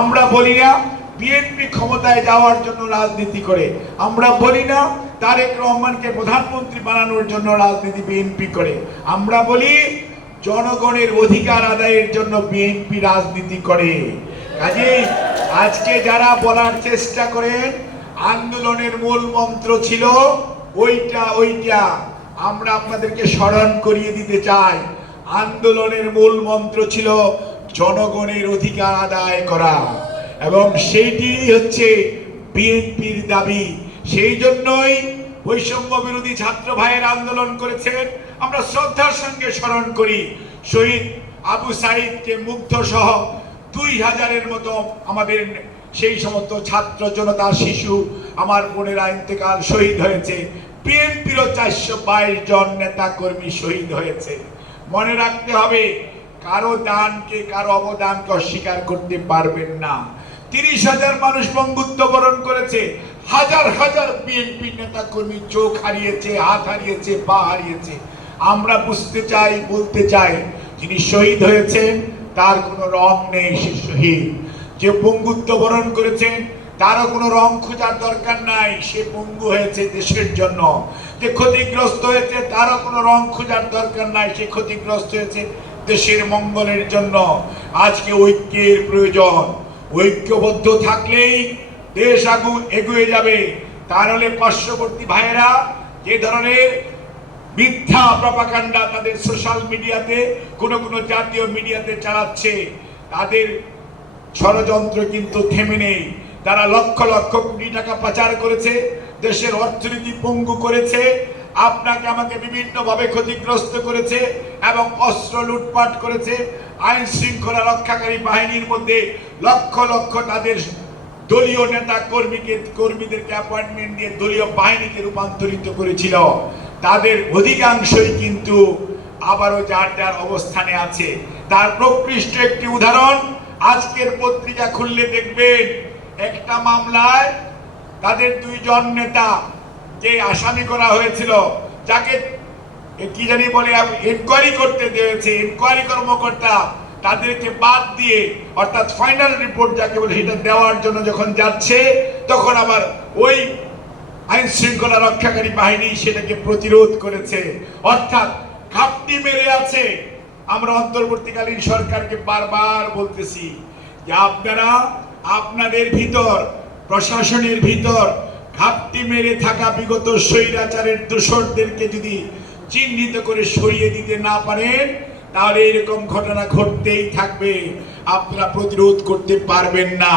আমরা বলি না, বিএনপি ক্ষমতায় যাওয়ার জন্য রাজনীতি করে। আমরা বলি না, তারেক রহমানকে প্রধানমন্ত্রী বানানোর জন্য রাজনীতি বিএনপি করে। আমরা বলি, জনগণের অধিকার আদায়ের জন্য বিএনপি রাজনীতি করে। কাজেই আজকে যারা বলার চেষ্টা করেন, আন্দোলনের মূল মন্ত্র ছিল, ওইটা ওইটা, আমরা আপনাদেরকে স্মরণ করিয়ে দিতে চাই। আন্দোলনের মূল মন্ত্র ছিল জনগণের অধিকার আদায় করা। এবং সেইটি হচ্ছে বিএনপির দাবি। সেই জন্যই বৈষম্য বিরোধী ছাত্র ভাইয়ের আন্দোলন করেছেন। আমরা শ্রদ্ধার সঙ্গে স্মরণ করি, শহীদ আবু সাইদকে মুগ্ধ সহ দুই হাজারের মতো আমাদের সেই সমস্ত ছাত্র, জনতা, শিশু, আমার বোনেরা ইন্তেকাল শহীদ হয়েছে। বিএনপিরও চারশো বাইশ জন নেতা কর্মী শহীদ হয়েছে। মনে রাখতে হবে কারও দানকে, কারও অবদানকে অস্বীকার করতে পারবেন না। তিরিশ হাজার মানুষ বঙ্গুত্ব বরণ করেছে, হাজার হাজার বিএনপি নেতা কর্মী চোখ হারিয়েছে, হাত হারিয়েছে, পা হারিয়েছে। আমরা বুঝতে চাই, বলতে চাই, যিনি শহীদ হয়েছেন, তার কোনো রং নেই সে শহীদ। যে পঙ্গুত্ব বরণ করেছেন, তারও কোনো রং খোঁজার দরকার নাই, সে পঙ্গু হয়েছে দেশের জন্য। যে ক্ষতিগ্রস্ত হয়েছে, তারও কোনো রং খোঁজার দরকার নাই, সে ক্ষতিগ্রস্ত হয়েছে দেশের মঙ্গলের জন্য আজকে ঐক্যের প্রয়োজন। ঐক্যবদ্ধ থাকলেই দেশ আগু এগিয়ে যাবে। তার হলে পার্শ্ববর্তী ভাইয়েরা, যে ধরনের মিথ্যা প্রপাকাণ্ডা তাদের সোশ্যাল মিডিয়াতে, কোন কোন জাতীয় মিডিয়াতে চালাচ্ছে, তাদের ষড়যন্ত্র কিন্তু থেমে নেই। তারা লক্ষ লক্ষ কোটি টাকা পাচার করেছে, দেশের অর্থনীতি পঙ্গু করেছে আপনাকে আমাকে বিভিন্নভাবে ক্ষতিগ্রস্ত করেছে এবং অস্ত্র লুটপাট করেছে। আইন শৃঙ্খলা রক্ষাকারী বাহিনীর মধ্যে লক্ষ লক্ষ তাদের দলীয় নেতা কর্মীকে, কর্মীদেরকে অ্যাপয়েন্টমেন্ট দিয়ে দলীয় বাহিনীকে রূপান্তরিত করেছিল। তাদের অধিকাংশই কিন্তু আবারও যার যার অবস্থানে আছে। তার প্রকৃষ্ট একটি উদাহরণ, আজকের পত্রিকা খুললে দেখবেন, একটা মামলায় তাদের দুইজন নেতা যে আসামি করা হয়েছিল, যাকে কি জানি বলে ইনকোয়ারি করতে দিয়েছে ইনকোয়ারি কর্মকর্তা তাদেরকে বাদ দিয়ে, অর্থাৎ ফাইনাল রিপোর্ট যাকে বলে, সেটা দেওয়ার জন্য যখন যাচ্ছে, তখন আবার ওই আইন শৃঙ্খলা রক্ষাকারী বাহিনী সেটাকে প্রতিরোধ করেছে। অর্থাৎ খাপটি মেরে আছে। আমরা অন্তর্বর্তীকালীন সরকারকে বারবার বলতেছি যে আপনারা আপনাদের ভিতর, প্রশাসনের ভিতর ঘাপটি মেরে থাকা বিগত স্বৈরাচারের দোষরদেরকে যদি চিহ্নিত করে সরিয়ে দিতে না পারেন, তাহলে এরকম ঘটনা ঘটতেই থাকবে। আপনারা প্রতিরোধ করতে পারবেন না।